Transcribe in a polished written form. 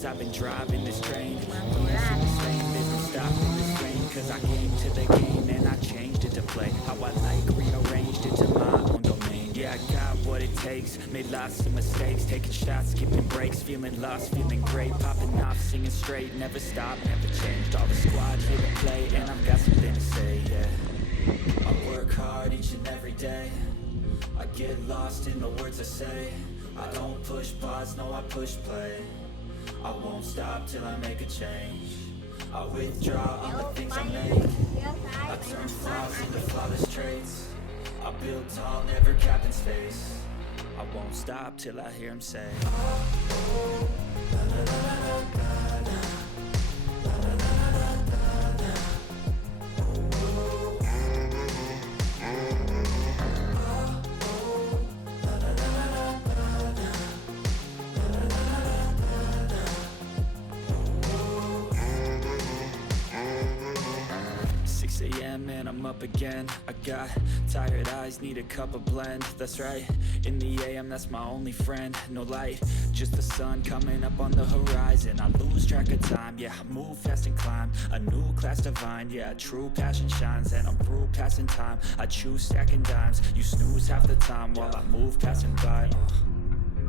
cause I've been driving this train. Losing this lane, there's no stopping this rain. Cause I came to the game and I changed it to play how I like, rearranged it to my own domain. Yeah, I got what it takes, made lots of mistakes, taking shots, skipping breaks, feeling lost, feeling great, popping off, singing straight, never stop, never changed. All the squad here to play and I've got something to say, yeah. I work hard each and every day, I get lost in the words I say. I don't push pause, no I push play. I won't stop till I make a change. I withdraw on the things I make. I turn flaws into flawless traits. I build tall, never cap in space. I won't stop till I hear him say, and I'm up again. I got tired eyes, need a cup of blend. That's right, in the AM, that's my only friend. No light, just the sun coming up on the horizon. I lose track of time, yeah, I move fast and climb a new class divine, yeah, true passion shines. And I'm through passing time, I choose stacking dimes. You snooze half the time while I move passing by.